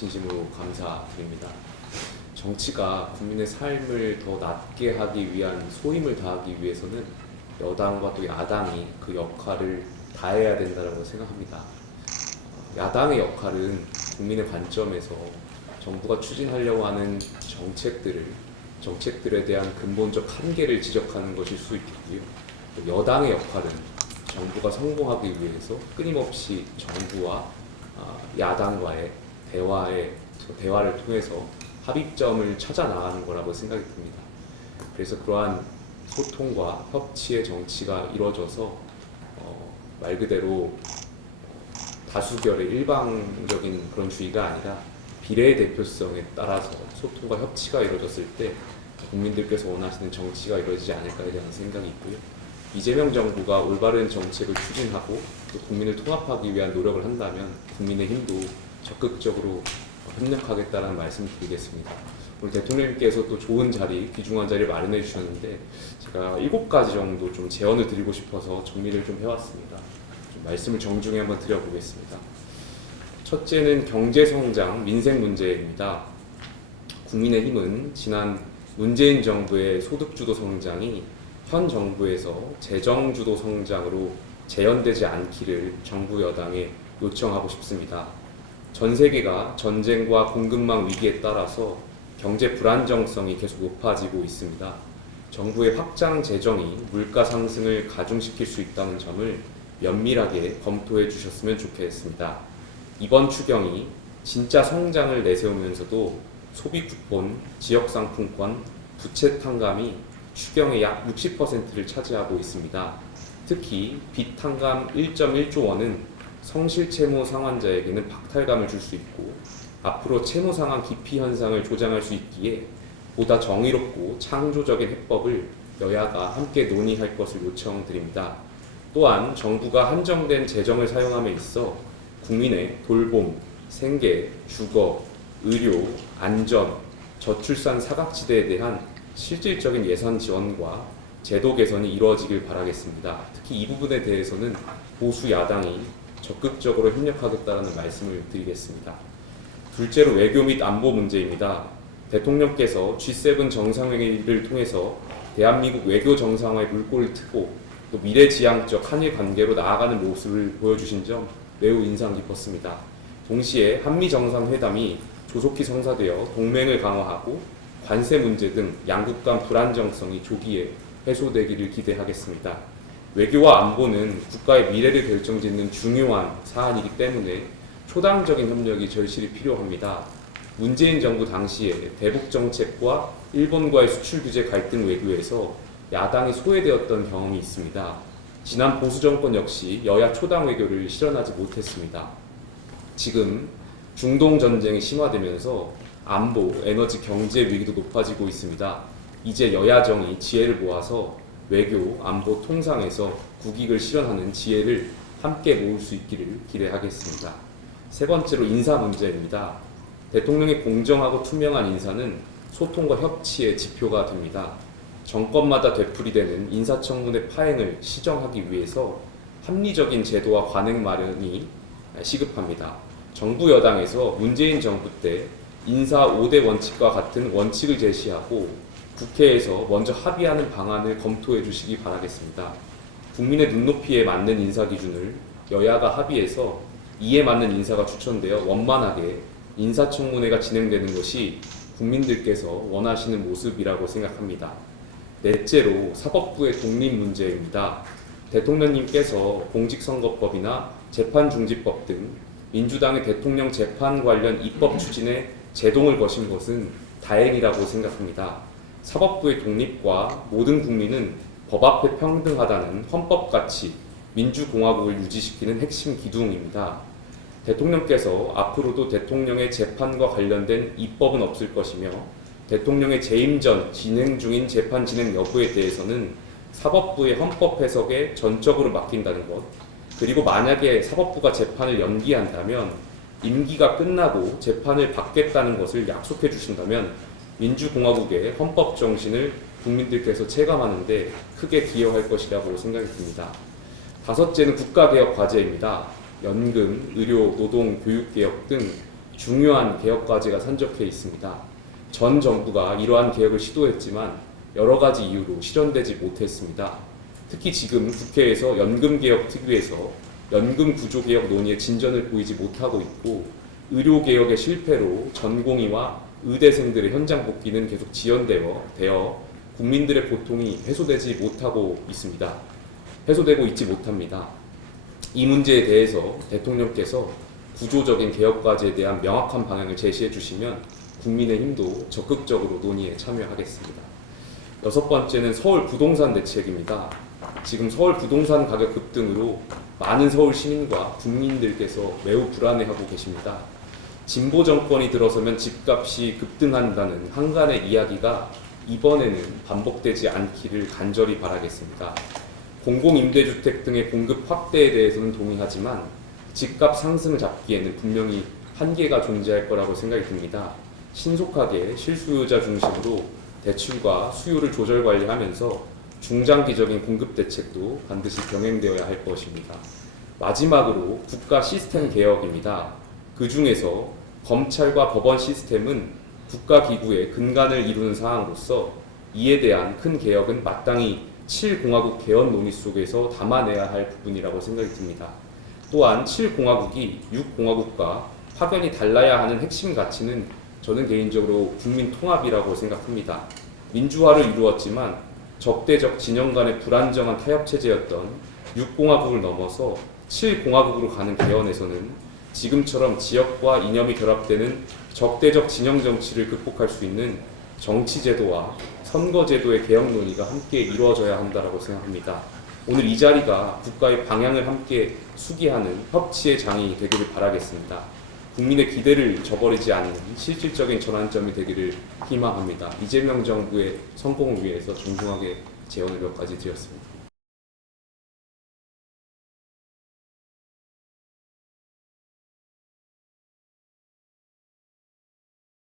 진심으로 감사드립니다. 정치가 국민의 삶을 더 낫게 하기 위한 소임을 다하기 위해서는 여당과 또 야당이 그 역할을 다해야 된다고 생각합니다. 야당의 역할은 국민의 관점에서 정부가 추진하려고 하는 정책들에 대한 근본적 한계를 지적하는 것일 수 있겠고요. 또 여당의 역할은 정부가 성공하기 위해서 끊임없이 정부와 야당과의 대화를 통해서 합의점을 찾아 나가는 거라고 생각이 듭니다. 그래서 그러한 소통과 협치의 정치가 이루어져서 말 그대로 다수결의 일방적인 그런 주의가 아니라 비례의 대표성에 따라서 소통과 협치가 이루어졌을 때 국민들께서 원하시는 정치가 이루어지지 않을까에 대한 생각이 있고요. 이재명 정부가 올바른 정책을 추진하고 또 국민을 통합하기 위한 노력을 한다면 국민의힘도 적극적으로 협력하겠다는 말씀을 드리겠습니다. 오늘 대통령님께서 또 좋은 자리, 귀중한 자리를 마련해 주셨는데 제가 7가지 정도 좀 제언을 드리고 싶어서 정리를 좀 해왔습니다. 좀 말씀을 정중히 한번 드려보겠습니다. 첫째는 경제성장, 민생 문제입니다. 국민의힘은 지난 문재인 정부의 소득주도 성장이 현 정부에서 재정주도 성장으로 재현되지 않기를 정부 여당에 요청하고 싶습니다. 전 세계가 전쟁과 공급망 위기에 따라서 경제 불안정성이 계속 높아지고 있습니다. 정부의 확장 재정이 물가 상승을 가중시킬 수 있다는 점을 면밀하게 검토해 주셨으면 좋겠습니다. 이번 추경이 진짜 성장을 내세우면서도 소비 쿠폰, 지역 상품권, 부채 탕감이 추경의 약 60%를 차지하고 있습니다. 특히 빚 탕감 1.1조 원은 성실 채무 상환자에게는 박탈감을 줄 수 있고 앞으로 채무 상환 기피 현상을 조장할 수 있기에 보다 정의롭고 창조적인 해법을 여야가 함께 논의할 것을 요청드립니다. 또한 정부가 한정된 재정을 사용함에 있어 국민의 돌봄, 생계, 주거, 의료, 안전, 저출산 사각지대에 대한 실질적인 예산 지원과 제도 개선이 이루어지길 바라겠습니다. 특히 이 부분에 대해서는 보수 야당이 적극적으로 협력하겠다는 말씀을 드리겠습니다. 둘째로 외교 및 안보 문제입니다. 대통령께서 G7 정상회의를 통해서 대한민국 외교 정상화의 물꼬를 트고 또 미래지향적 한일 관계로 나아가는 모습을 보여주신 점 매우 인상 깊었습니다. 동시에 한미 정상회담이 조속히 성사되어 동맹을 강화하고 관세 문제 등 양국 간 불안정성이 조기에 해소되기를 기대하겠습니다. 외교와 안보는 국가의 미래를 결정짓는 중요한 사안이기 때문에 초당적인 협력이 절실히 필요합니다. 문재인 정부 당시에 대북 정책과 일본과의 수출 규제 갈등 외교에서 야당이 소외되었던 경험이 있습니다. 지난 보수 정권 역시 여야 초당 외교를 실현하지 못했습니다. 지금 중동 전쟁이 심화되면서 안보, 에너지, 경제 위기도 높아지고 있습니다. 이제 여야정이 지혜를 모아서 외교, 안보, 통상에서 국익을 실현하는 지혜를 함께 모을 수 있기를 기대하겠습니다. 세 번째로 인사 문제입니다. 대통령의 공정하고 투명한 인사는 소통과 협치의 지표가 됩니다. 정권마다 되풀이되는 인사청문회 파행을 시정하기 위해서 합리적인 제도와 관행 마련이 시급합니다. 정부 여당에서 문재인 정부 때 인사 5대 원칙과 같은 원칙을 제시하고 국회에서 먼저 합의하는 방안을 검토해 주시기 바라겠습니다. 국민의 눈높이에 맞는 인사 기준을 여야가 합의해서 이에 맞는 인사가 추천되어 원만하게 인사청문회가 진행되는 것이 국민들께서 원하시는 모습이라고 생각합니다. 넷째로 사법부의 독립 문제입니다. 대통령님께서 공직선거법이나 재판중지법 등 민주당의 대통령 재판 관련 입법 추진에 제동을 거신 것은 다행이라고 생각합니다. 사법부의 독립과 모든 국민은 법 앞에 평등하다는 헌법 가치, 민주공화국을 유지시키는 핵심 기둥입니다. 대통령께서 앞으로도 대통령의 재판과 관련된 입법은 없을 것이며 대통령의 재임 전 진행 중인 재판 진행 여부에 대해서는 사법부의 헌법 해석에 전적으로 맡긴다는 것, 그리고 만약에 사법부가 재판을 연기한다면 임기가 끝나고 재판을 받겠다는 것을 약속해 주신다면 민주공화국의 헌법 정신을 국민들께서 체감하는 데 크게 기여할 것이라고 생각이 듭니다. 다섯째는 국가개혁 과제입니다. 연금, 의료, 노동, 교육개혁 등 중요한 개혁 과제가 산적해 있습니다. 전 정부가 이러한 개혁을 시도했지만 여러 가지 이유로 실현되지 못했습니다. 특히 지금 국회에서 연금개혁특위에서 연금구조개혁 논의에 진전을 보이지 못하고 있고, 의료개혁의 실패로 전공의와 의대생들의 현장 복귀는 계속 지연되어 국민들의 고통이 해소되고 있지 못합니다. 이 문제에 대해서 대통령께서 구조적인 개혁 과제에 대한 명확한 방향을 제시해 주시면 국민의힘도 적극적으로 논의에 참여하겠습니다. 여섯 번째는 서울 부동산 대책입니다. 지금 서울 부동산 가격 급등으로 많은 서울 시민과 국민들께서 매우 불안해하고 계십니다. 진보 정권이 들어서면 집값이 급등한다는 한간의 이야기가 이번에는 반복되지 않기를 간절히 바라겠습니다. 공공임대주택 등의 공급 확대에 대해서는 동의하지만 집값 상승을 잡기에는 분명히 한계가 존재할 거라고 생각이 듭니다. 신속하게 실수요자 중심으로 대출과 수요를 조절 관리하면서 중장기적인 공급 대책도 반드시 병행되어야 할 것입니다. 마지막으로 국가 시스템 개혁입니다. 그 중에서 검찰과 법원 시스템은 국가기구의 근간을 이루는 사항으로서 이에 대한 큰 개혁은 마땅히 7공화국 개헌 논의 속에서 담아내야 할 부분이라고 생각이 듭니다. 또한 7공화국이 6공화국과 확연히 달라야 하는 핵심 가치는 저는 개인적으로 국민 통합이라고 생각합니다. 민주화를 이루었지만 적대적 진영 간의 불안정한 타협 체제였던 6공화국을 넘어서 7공화국으로 가는 개헌에서는 지금처럼 지역과 이념이 결합되는 적대적 진영 정치를 극복할 수 있는 정치제도와 선거제도의 개혁 논의가 함께 이루어져야 한다고 생각합니다. 오늘 이 자리가 국가의 방향을 함께 수기하는 협치의 장이 되기를 바라겠습니다. 국민의 기대를 저버리지 않는 실질적인 전환점이 되기를 희망합니다. 이재명 정부의 성공을 위해서 정중하게 제언을 몇 가지 드렸습니다.